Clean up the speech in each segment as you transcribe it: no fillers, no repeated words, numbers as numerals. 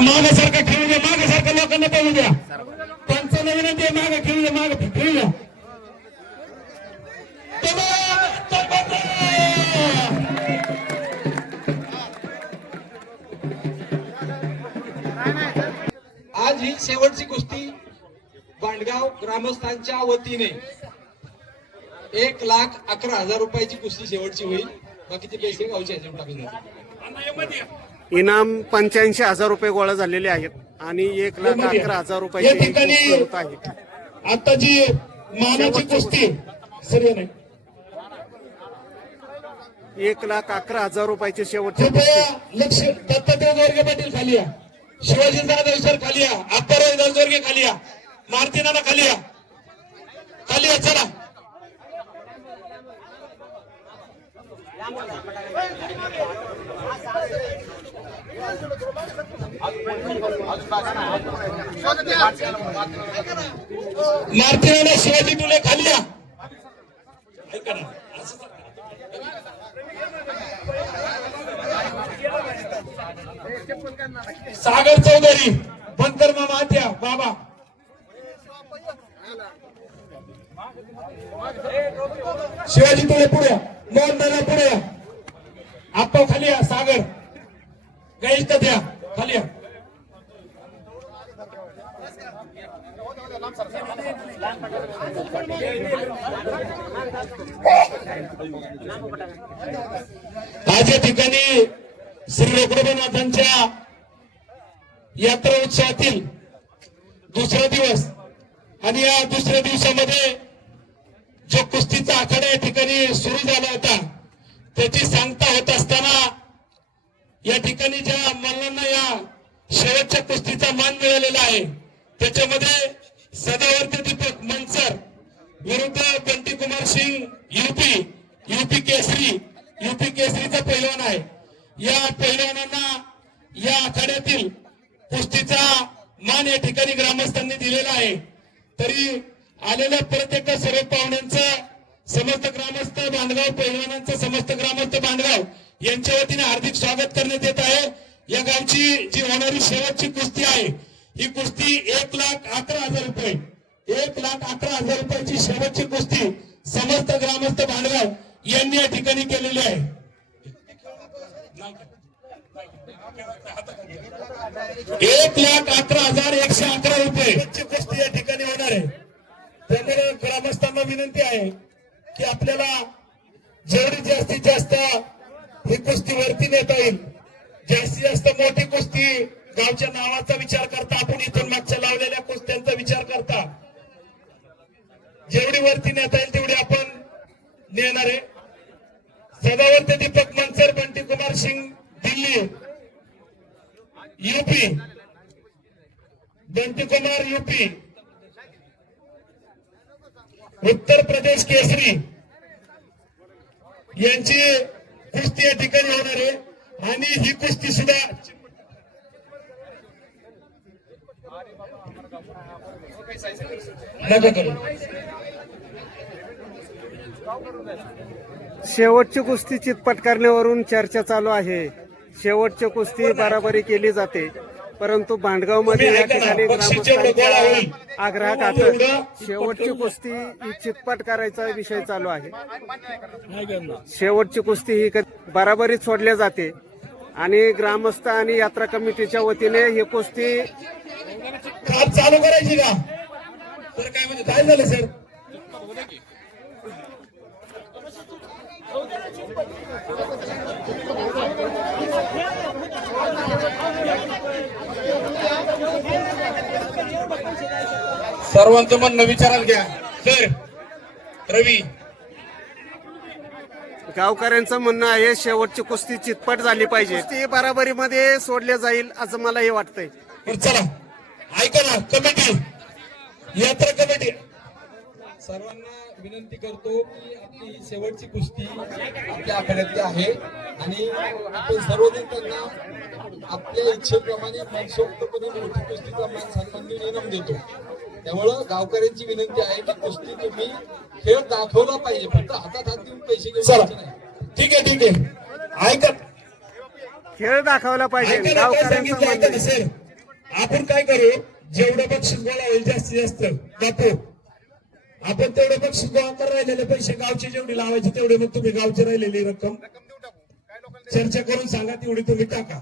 मागासारखं खेळू द्या, मागासारखं लोकांना पळू द्या. पंचांना विनंती आहे, मागे खेळू द्या, मागे खेळू द्या. आज ही शेवटची कुस्ती बांडगाव ग्रामस्थांच्या वतीने 1,11,000 रुपयाची कुस्ती शेवटची होईल. बाकीचे पैसे गावचे ह्याच्यावर टाकले जातील. इनाम 85,000 रुपये गोळा झालेले आहेत आणि 1,11,000 रुपयाची कुस्ती होत आहे. आता जी मानाची कुस्ती सर्व नाही, 1,11,000 रुपयाची शेवटची कृपया कुस्ती. लक्ष. दत्तात्रय जोरगे पाटील खाली या, शिवाजी जाधव सर खाली या, अप्पाराव जोरगे खाली या, मारुती नाना खाली या, खाली या. चला मारुती नाना शिवाजी तुले खाली या. ऐका ना, सागर चौधरी, बंकर मामा आत्या बाबा, शिवाजी तुळे पुढे, मोहन दादा पुढे या, आप्पा खाली या, सागर गणेश द्या खाली या. आज या ठिकाणी श्री रोकडोबानाथांच्या यात्रा उत्सवातील दुसरा दिवस आणि या दुसऱ्या दिवसामध्ये जो कुस्तीचा आखाडा या ठिकाणी सुरू झाला होता त्याची सांगता होत असताना या ठिकाणी ज्या मल्लांना या शेवटच्या कुस्तीचा मान मिळालेला आहे त्याच्यामध्ये सदावर्ती दीपक मनसर विरुद्ध बंटी कुमार सिंग यूपी केसरीचा पैलवान आहे. या पैलवानांना या आखाड्यातील कुस्तीचा मान या ठिकाणी ग्रामस्थांनी दिलेला आहे. तरी आलेल्या प्रत्येक सर्व पाहुण्यांचं समस्त ग्रामस्थ बांधगाव पैलवानांचं समस्त ग्रामस्थ बांधगाव यांच्या वतीने हार्दिक स्वागत करण्यात येत आहे. या गावची जी होणारी शेवटची कुस्ती आहे ही कुस्ती 1,11,000 रुपये 1,11,000 रुपयाची शेवटची कुस्ती समस्त ग्रामस्थ बांधगाव यांनी या ठिकाणी केलेली आहे. 1,11,111 रुपये कुस्ती या ठिकाणी होणार आहे. त्यामुळे ग्रामस्थांना विनंती आहे की आपल्याला जेवढी जास्तीत जास्त ही कुस्ती वरती नेता येईल, जास्तीत जास्त मोठी कुस्ती गावच्या नावाचा विचार करता आपण इथून मागच्या लावलेल्या कुस्त्यांचा विचार करता जेवढी वरती नेता येईल तेवढी आपण नेणार आहे. सदावर्ती दीपक मनसर, बंटी कुमार सिंग दिल्ली यूपी, बंटी कुमार यूपी, उत्तर प्रदेश केसरी यांची कुस्ती या ठिकाणी होणार आहे. आणि ही कुस्ती सुद्धा नका करू. शेवटची कुस्ती चितपट करण्यावरून चर्चा चालू आहे. शेवटची कुस्ती बराबरी केली जाते, परंतु भांडगावमध्ये या ठिकाणी ग्रामस्थांच्या आग्रहाखातर शेवटची कुस्ती ही चितपट करायचा विषय चालू आहे. शेवटची कुस्ती ही बराबरीत सोडल्या जाते आणि ग्रामस्थ आणि यात्रा कमिटीच्या वतीने ही कुस्ती चालू करायची का? तर काय म्हणजे काय झालं सर? सर्वांचं म्हणणं विचारात घ्या. सर रवी, गावकऱ्यांचं म्हणणं आहे शेवटची कुस्ती चितपट झाली पाहिजे, ती बराबरीमध्ये सोडल्या जाईल असं मला हे वाटतंय. चला ऐका ना, कमिटी, यात्रा कमिटी, सर्वांना विनंती करतो की आपली शेवटची कुस्ती आपल्या आखाड्यातली आहे आणि आपण सर्वजण त्यांना आपल्या इच्छेप्रमाणे मनसोक्तपणे मोठी कुस्तीचा मान सन्मान देऊन इनाम देतो. त्यामुळं गावकऱ्यांची विनंती आहे की कुस्ती तुम्ही खेळ दाखवला पाहिजे, फक्त हातात हात देऊन पैसे घेऊन चला जायचे नाही. ठीक आहे ठीक आहे. ऐका खेळ दाखवला पाहिजे ऐका ना, काय गावकऱ्यांचं सांगितलं म्हणणं ऐका ना आहे. सर. आपण काय करू, जेवढं बक्षीस गोळा होईल जास्तीत जास्त बापू, आपण तेवढे बक्षीस गोळा कर, राहिलेले पैसे गावचे जेवढे लावायचे तेवढे मग तुम्ही गावचे राहिलेली रक्कम चर्चा करून सांगा तेवढी तुम्ही टाका.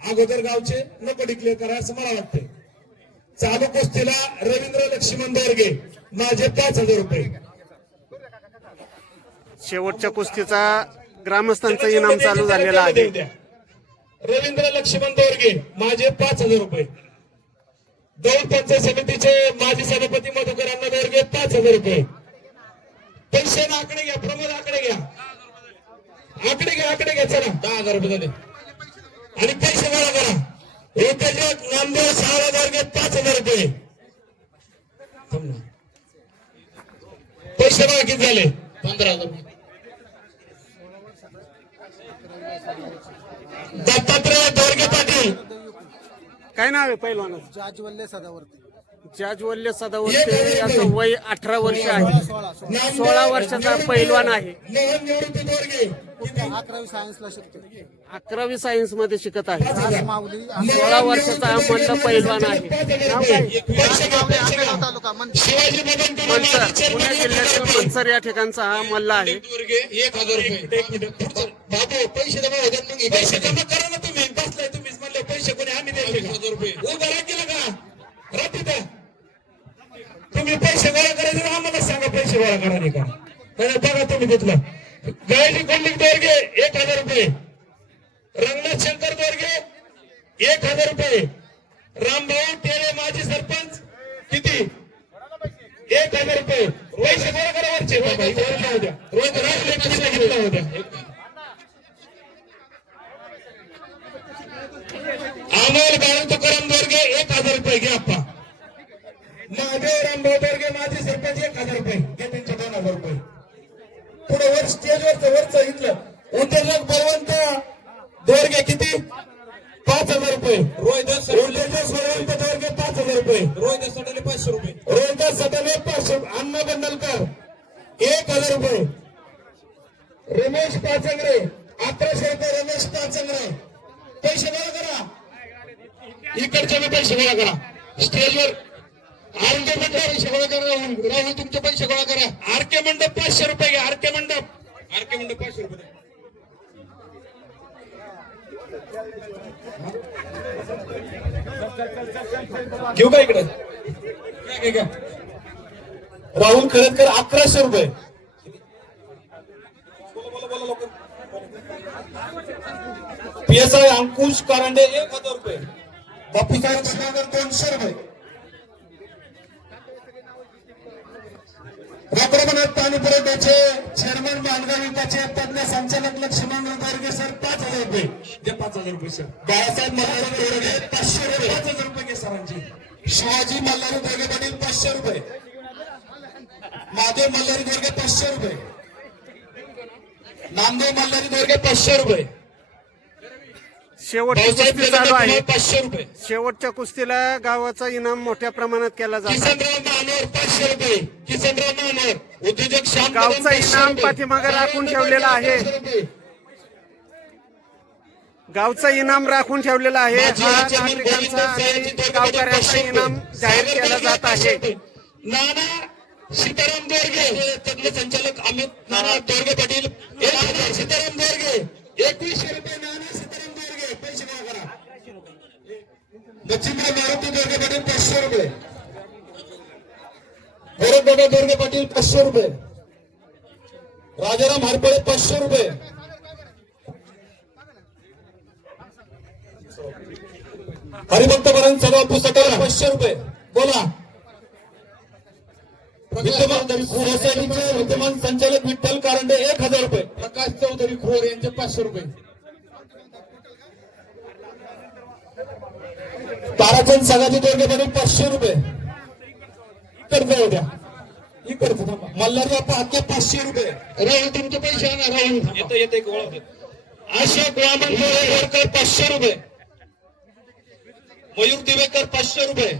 अगोदर गावचे नको डिक्लेअर करा असं मला वाटतंय. चालू कुस्तीला रवींद्र लक्ष्मण दोरगे माझे 5,000 रुपये. शेवटच्या कुस्तीचा ग्रामस्थांचं इनाम चालू झालेलं आहे. रवींद्र लक्ष्मण दोरगे माझे 5,000 रुपये. दौड पंचायत समितीचे माजी सभापती मधुकर अण्णा दोरगे 5,000 रुपये. पैसे ना आकडे घ्या, प्रमोद आकडे घ्या, आकडे घ्या चला. 10,000 रुपये झाले आणि पैसे गोळा करा. रुपयाचे नामदेव 6,000 दोरगे 5,000 रुपये. थांब ना. पैसे बघा किती झाले, 15,000 रुपये. दत्तात्रय दोरगे पाटील काय नाव आहे पहिलवानाचं? जाजवल्ले सदावर्ती. जाजवल्य सदावर्ते, याचं वय 18 वर्ष आहे. 16 वर्षाचा पैलवान आहे. मोहन निवृत्ती दोरगे 11वी सायन्सला शिकतो. 11वी सायन्स मध्ये शिकत आहे. आज माऊली 16 वर्षाचा हा मल्ल पैलवान आहे. नाव काय? तालुका शिवाजी मदन मनसर, पुणे जिल्ह्यातील मनसर या ठिकाणचा हा मल्ल आहे. 1,000 रुपये. बाबू पैसे जमा होतात, मग पैसे जमा करा ना तुम्ही. बसलाय तुम्हीच म्हणले पैसे कोणी आम्ही द्यायचे 1,000 रुपये. उभं केलं का रात्री तुम्ही पैसे गोळा करायचे ना, आम्हाला सांगा पैसे गोळा करा नाही का. बघा तुम्ही तिथलं गयाजी कोल्लिक दोरगे 1,000 रुपये. रंगनाथ शंकर दोरगे 1,000 रुपये. रामभाऊ टेळे माजी सरपंच किती 1,000 रुपये. पैसे गोळा करा वरचे बाबा, ही वर जाऊ द्या. रोहित राजले पैसे घेतला होत्या. अमोल बाळू तुकाराम दोरगे 1,000 रुपये घ्या आप्पा. महादेव रामभाऊ दोरगे माजी सरपंच 1,000 रुपये घे, त्यांचे 2,000 रुपये. पुढे वर स्टेजवरच इथलं उद्योजक बळवंत दोरगे किती 5,000 रुपये. रोहिदास बळवंत दोरगे 5,000 रुपये. रोहिदास सटाले 500 रुपये. रोहिदास सटाले 500. अण्णा बंडलकर 1,000 रुपये. रमेश पाचंगरे 1,100 रुपये. रमेश पाचंगरे पैसे गोळा करा, इकडचे बी पैसे गोळा करा. स्टेजवर आरके मंडप पैसे गोळा करा. राहुल तुमचे पैसे गोळा करा. आरके मंडप 500 रुपये घ्या. आरके मंडप 500 रुपये. घेऊ का इकडे घ्या. राहुल खरडकर 1,100 रुपये. PSI अंकुश कारंडे 1,000 रुपये. बापूसाहेब सुधाकर 200 रुपये. रात्रमनाथ पाणी पुरवठ्याचे चेअरमन मानगाव विभागाचे तज्ञ संचालक लक्ष्मण दोरगे सर 5,000 रुपये. जे 5,000 रुपये सर. बाळासाहेब मल्हारी दोरगे 500 रुपये. 5,000 रुपये घे सरांची. शिवाजी मल्हारी दोरगे पाटील 500 रुपये. महादेव मल्हारी दोरगे 500 रुपये. नामदेव मल्हारी दोरगे 500 रुपये. शेवटची कुस्ती चालू आहे. 500 रुपये. शेवटच्या कुस्तीला गावाचा इनाम मोठ्या प्रमाणात केला जातो. किसनराव महानोर 500 रुपये. किसनराव महानोर उद्योजक श्याम गावचा इनाम पाठीमागे राखून ठेवलेला आहे. गावचा इनाम राखून ठेवलेला आहे. हा नागरिकांचा आणि गावकऱ्यांचा इनाम जाहीर केला जात आहे. नाना सीताराम दोरगे तज्ञ संचालक अमित नाना दोरगे पाटील 1,000. सीताराम दोरगे 2100 रुपये. नाना सीताराम दोरगे पैसे गोळा करा. दक्षिणराव मारुती दोरगे पाटील 500 रुपये. भरतदादा दोरगे पाटील 500 रुपये. राजाराम हरपळे 500 रुपये. हरिभक्त बरं सदापू सटारा 500 रुपये. बोला. सोसायटीचे विद्यमान संचालक विठ्ठल कारंडे 1,000 रुपये. प्रकाश चौधरी खोर यांचे 500 रुपये. ताराचंद सगाजी दोरगे पाटील 500 रुपये. कर्ज होत्या इकडचं थांबा. मल्हारी अप्पा हत्या 500 रुपये. राहुल तुमचे पैसे आणा. राहुल येते अशोक वामन गोळेकर 500 रुपये. मयूर दिवेकर 500 रुपये.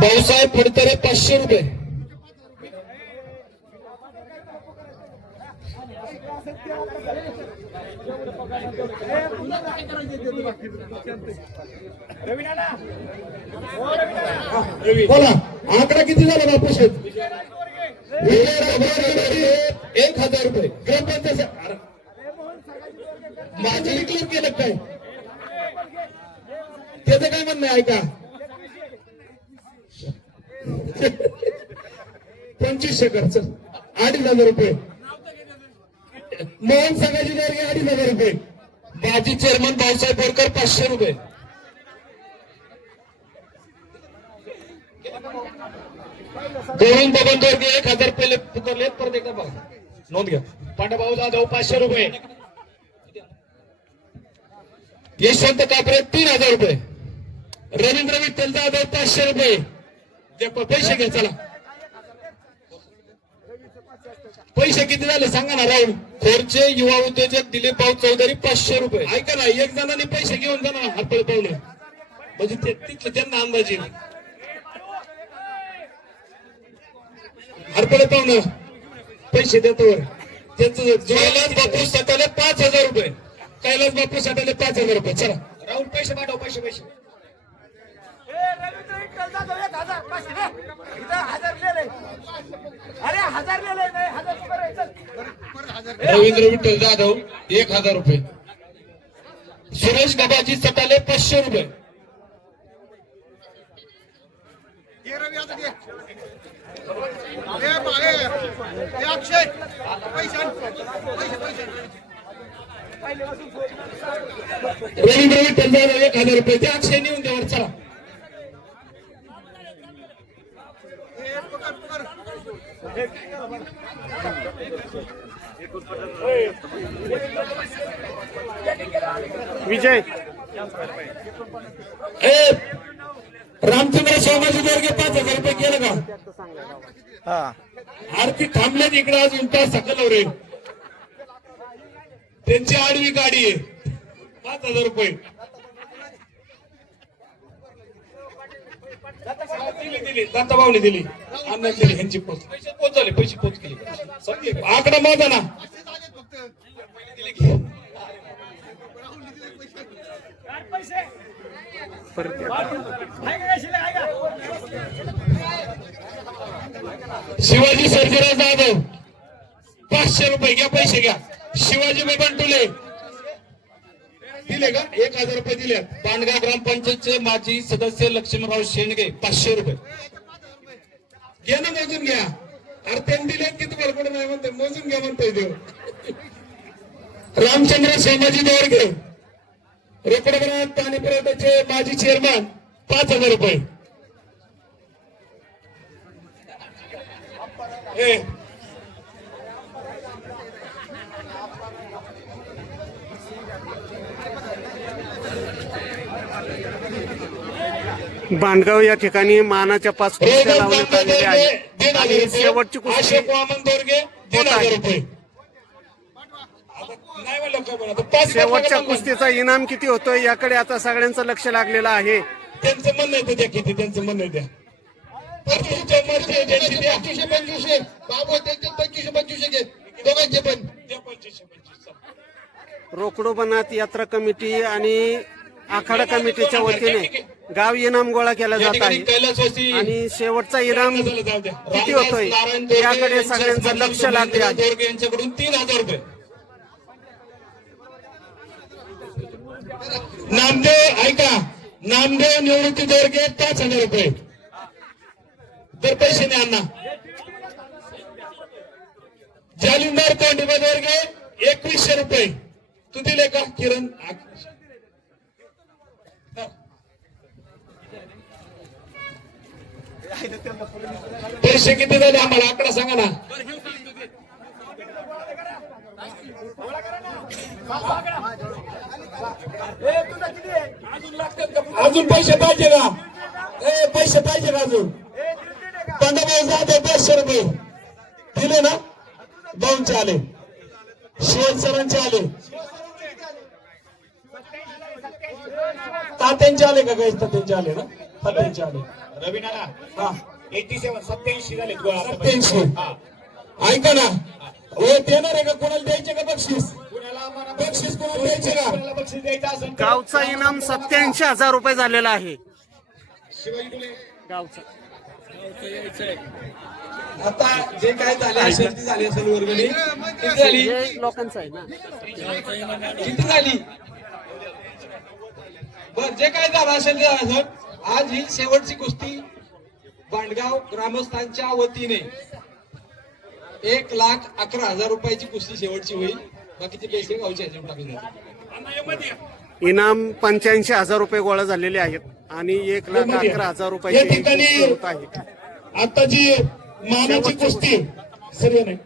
भाऊसाहेब फडतरे 500 रुपये. बोला आकडा किती झाला बापू शेठ? 1,000 रुपये. ग्रामपंचायत माझे क्लिअर केलं काय? त्याचं काय म्हणणं आहे ऐका. 2500 खर्च 2,500 रुपये. मोहन संघाची वर्ग 2,500 रुपये. माजी चेअरमन भाऊसाहेब बोरकर 500 रुपये. गोविंद बबन दोरगे 1,000 रुपये पुकारले. परत एकदा बघा नोंद घ्या. पांडभाऊ जाधव 500 रुपये. यशवंत कापरे 3,000 रुपये. रवींद्र विठ्ठल जाधव 500 रुपये. पैसे घ्या चला. पैसे किती झाले सांगा ना राहुल. खोरचे युवा उद्योजक दिलीप भाऊ चौधरी 500 रुपये. ऐका ना एक जणांनी पैसे घेऊन जा ना हरपळे पाहुणे म्हणजे तिथलं त्यांना अंदाजे हरपळे पाहुणे पैसे देतो. त्यांचं कैलास बापू साठवले 5,000 रुपये. कैलास बापू साठवले 5,000 रुपये. चला राहुल पैसे पाठव. पैसे रवींद्र विठ्ठल जाधव 1,000 रुपये. सुरेश गबाजी सटाले 500 रुपये. रवींद्र विठ्ठल जाधव 1,000 रुपये. ते अक्षय नेऊन द्यावर चला. विजय रामचंद्र सोमाजी दोरगे 5,000 रुपये केलं का? आरती थांबले इकडे अजून तास सकल रे. त्यांची आडवी गाडी आहे 5,000 रुपये. दिली दत्ताभाऊने दिली. अण्णा दिली ह्यांची पोच. पैसे पोच झाले. पैसे पोच केले. आकडा माझा ना. शिवाजी सर्जेराव जाधव 500 रुपये. घ्या पैसे घ्या. शिवाजी बबन टुले दिले का? 1,000 रुपये दिले. पांडगाव ग्रामपंचायतचे माजी सदस्य लक्ष्मणराव शेंडगे 500 रुपये. घ्या ना मोजून घ्या. अरे त्यांनी दिले किती बरोबर नाही म्हणते. मोजून घ्या म्हणतोय देव. रामचंद्र सोमाजी दोरगे रोकड पाणी पुरवठ्याचे माजी चेअरमन 5,000 रुपये. बांडगाव या ठिकाणी मानाच्या 5 कुस्त्या लावण्यात आलेल्या आहेत आणि शेवटची कुस्ती अशोक वामन दोरगे 1,000 रुपये. शेवटच्या कुस्तीचा इनाम किती होतोय याकडे आता सगळ्यांचं लक्ष लागलेलं आहे. त्यांचं म्हणणं आहे द्या किती. त्यांचं म्हणणं आहे द्या. तुमच्या मर्जी त्यांची द्या. 2500 बाबू त्यांचे 2500 घे दोघांचे पण द्या. 2500 रोकडो बनात यात्रा कमिटी आणि आखाडा कमिटीच्या वतीने गाव इनाम गोळा केला जात आहे आणि शेवटचा इनाम किती होतोय याकडे सगळ्यांचं लक्ष लागले आहे. यांच्याकडून 3,000 रुपये. नामदेव ऐका. नामदेव निवृत्ती दोरगे 5,000 रुपये. तर पैसे नाही अण्णा. जालिंदर कोंडिबा दोरगे 2,100 रुपये. तू दिले का किरण? पैसे किती झाले आम्हाला आकडा सांगा ना. अजून पैसे पाहिजे का? पैसे पाहिजे का अजून? पंधरा जाते 500 रुपये दिले ना, भाऊंचे आले, शिवण सरांचे आले, तात्यांचे आले का? काही तात्यांचे आले ना, तात्यांचे आले. रवी नाना हा 87 87 झाले 87. ऐका ना, हे देणार आहे का? कोणाला द्यायचे का बक्षीस? बक्षीस कोणाला द्यायचे का? बक्षीस द्यायचं असेल तर गावचा इनाम 87,000 रुपये झालेला आहे. शिवाजी तुले गावचा आता जे काय झाले असेल ती झाली असेल वर्गणी किती झाली? हे लोकांचं आहे ना. किती झाली? बर जे काय झालं असेल ते झालं असेल. आज ही शेवटची कुस्ती बांडगाव ग्रामस्थांच्या वतीने 1,11,000 रुपयाची कुस्ती शेवटची होईल. बाकीचे पैसे गावचे ह्याच्यावर टाकले जातील. इनाम 85,000 रुपये गोळा झालेले आहेत आणि 1,11,000 या रुपयाची ठिकाणी कुस्ती होत आहे. आता जी मानाची कुस्ती सर्व नाही,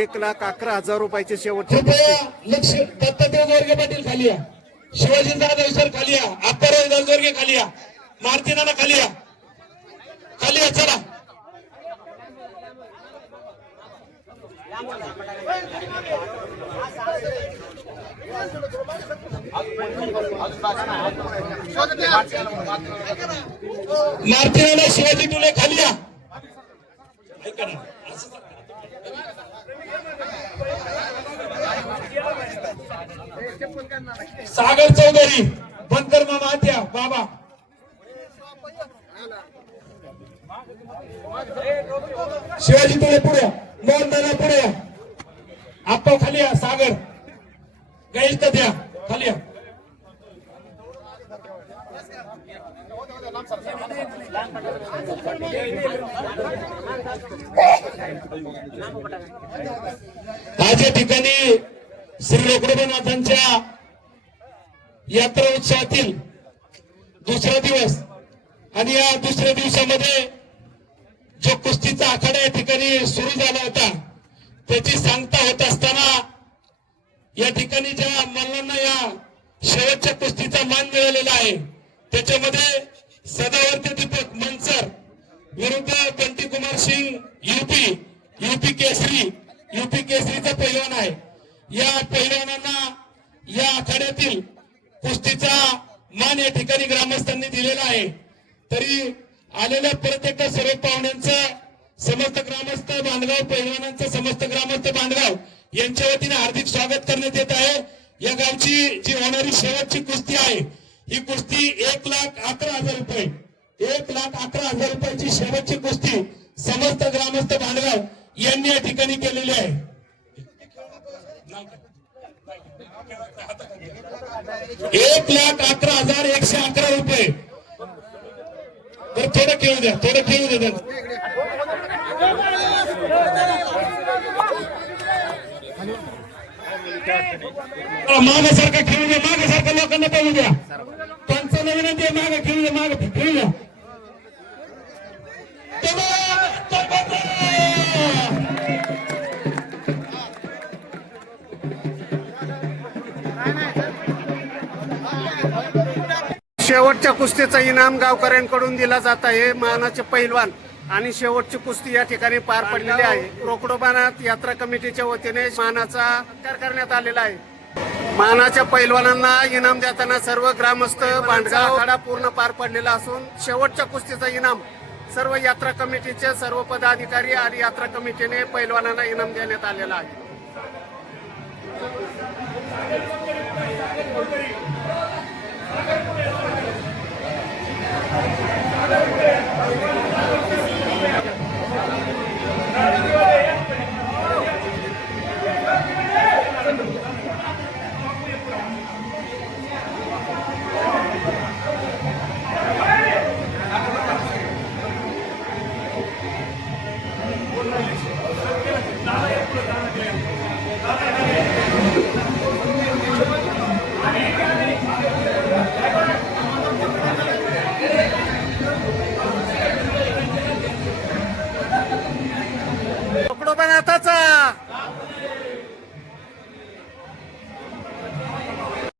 1,11,000 रुपयाची शेवटची कृपया कुस्ती. लक्ष. दत्तात्रय जोरगे पाटील खाली या, शिवाजी जाधव सर खाली या, अप्पाराव जोरगे खाली या, मारुती नाना खाली या, खाली या चला. मारुती नाना शिवाजी टुले खाली या. ऐका ना, सागर चौधरी, बनकर मामा आत्या बाबा, शिवाजी तुळे पुढे, मोहन दादा पुढे, आप्पा खाली या, सागर गणेश द्या खाली या. आज या ठिकाणी श्री रोकडोबानाथांच्या यात्रा उत्सवातील दुसरा दिवस आणि या दुसऱ्या दिवसामध्ये जो कुस्तीचा आखाडा या ठिकाणी सुरू झाला होता त्याची सांगता होत असताना या ठिकाणी ज्या मल्लांना या शेवटच्या कुस्तीचा मान मिळालेला आहे त्याच्यामध्ये सदावर्ती दीपक मनसर विरुद्ध बंटी कुमार सिंग यूपी केसरीचा पैलवान आहे. या पैलवानांना या आखाड्यातील कुस्तीचा मान या ठिकाणी ग्रामस्थांनी दिलेला आहे. तरी आलेल्या प्रत्येक सर्व पाहुण्यांचं, समस्त ग्रामस्थ बांधगाव पैलवानांचं, समस्त ग्रामस्थ बांधगाव यांच्या वतीने हार्दिक स्वागत करण्यात येत आहे. या गावची जी होणारी शेवटची कुस्ती आहे ही कुस्ती 1,11,000 रुपये, 1,11,000 रुपयाची शेवटची कुस्ती समस्त ग्रामस्थ बांधगाव यांनी या ठिकाणी केलेली आहे. 1,11,111 रुपये. तर थोडं खेळू द्या, थोडं खेळू द्या. मागासारखा खेळू द्या, मागासारखा लोकांना पाहू द्या. पंचांना विनंती आहे, मागे खेळू द्या, मागे खेळू द्या. शेवटच्या कुस्तीचा इनाम गावकऱ्यांकडून दिला जात आहे. मानाचे पैलवान आणि शेवटची कुस्ती या ठिकाणी पार पडलेली आहे. रोकडोबानाथ यात्रा कमिटीच्या वतीने मानाचा सत्कार करण्यात आलेला आहे. मानाच्या पैलवानांना इनाम देताना सर्व ग्रामस्थ बांधगाव आखाडा पूर्ण पार पडलेला असून शेवटच्या कुस्तीचा इनाम सर्व यात्रा कमिटीचे सर्व पदाधिकारी आणि यात्रा कमिटीने पैलवानांना इनाम देण्यात आलेला आहे.